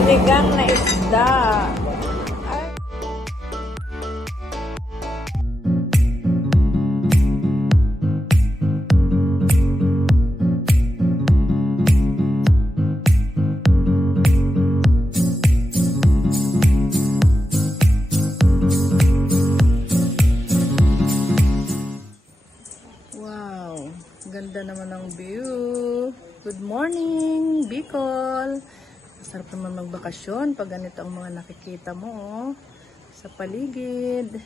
Sinigang na isda. Ay. Wow, ganda naman ng view. Good morning, Bicol. Masarap naman magbakasyon pag ganito ang mga nakikita mo sa paligid.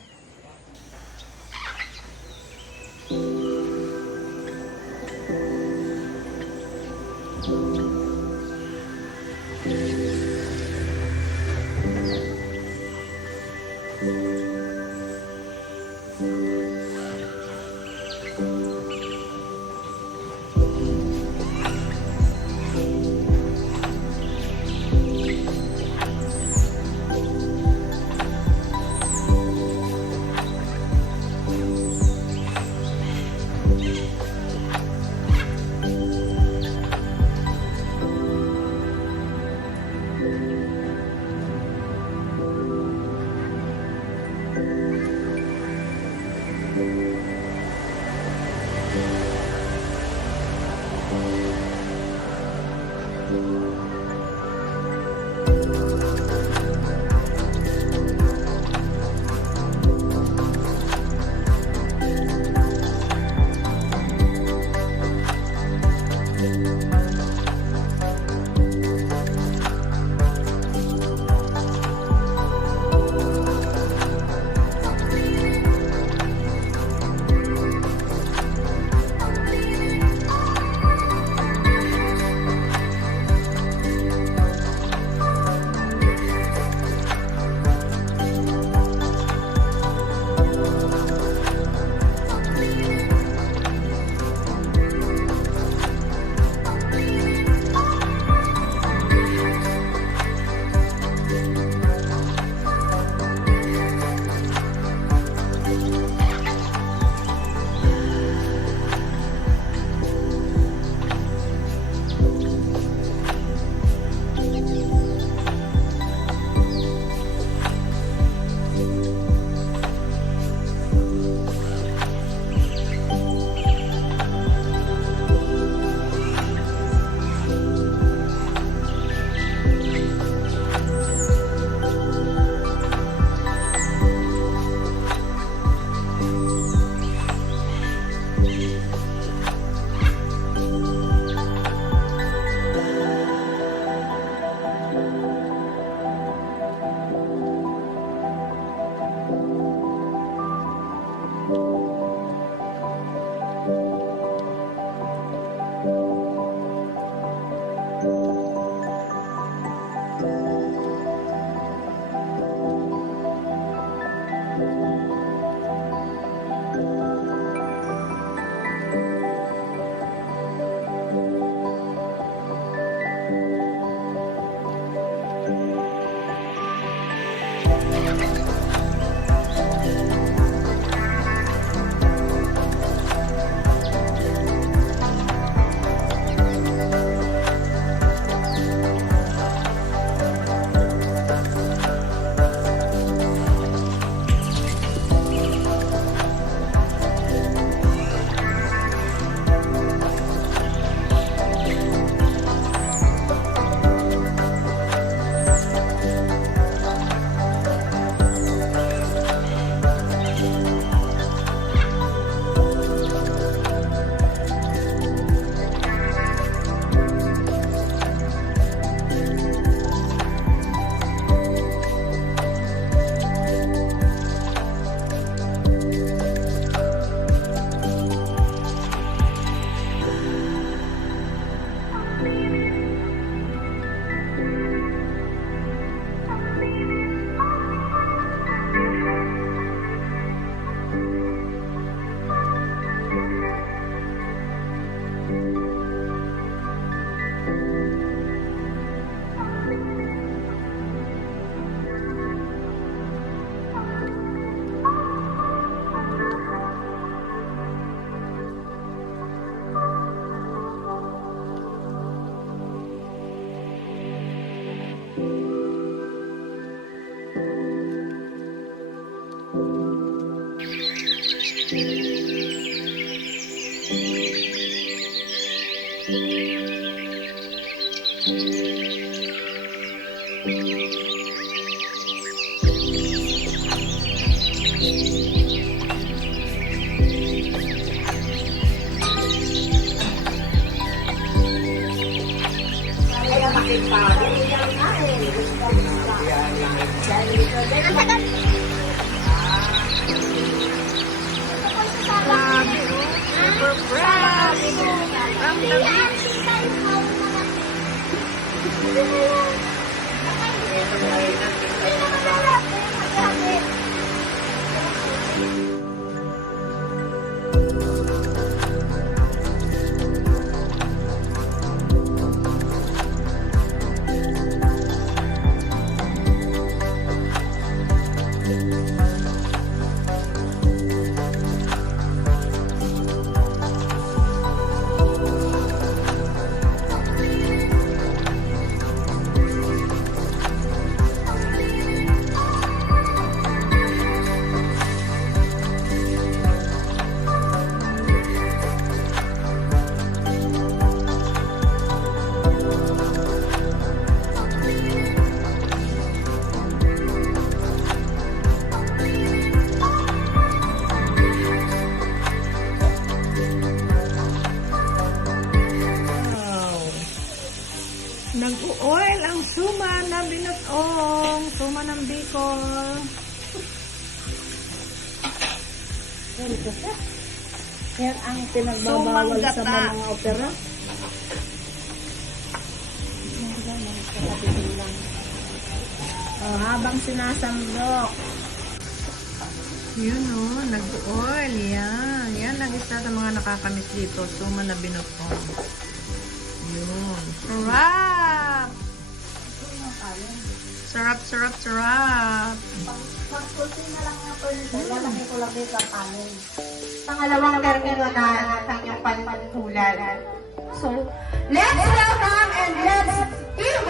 Nag-oil ang suma na binutong. Suma ng Bicol. Yan ang pinagbabawal sa Sumang gata. mga opera. Habang sinasandok. Yun o, nag-oil. Yan. Yan ang isa sa mga nakakamiss dito. Suma na binutong. Yun. Sarap! Sarap, sarap, sarap. Pagkulti na lang nga po nito. Lalaki ko lang dito ang kanin. Pangalawang termino na kanyang panpantulan. So, let's welcome and let's give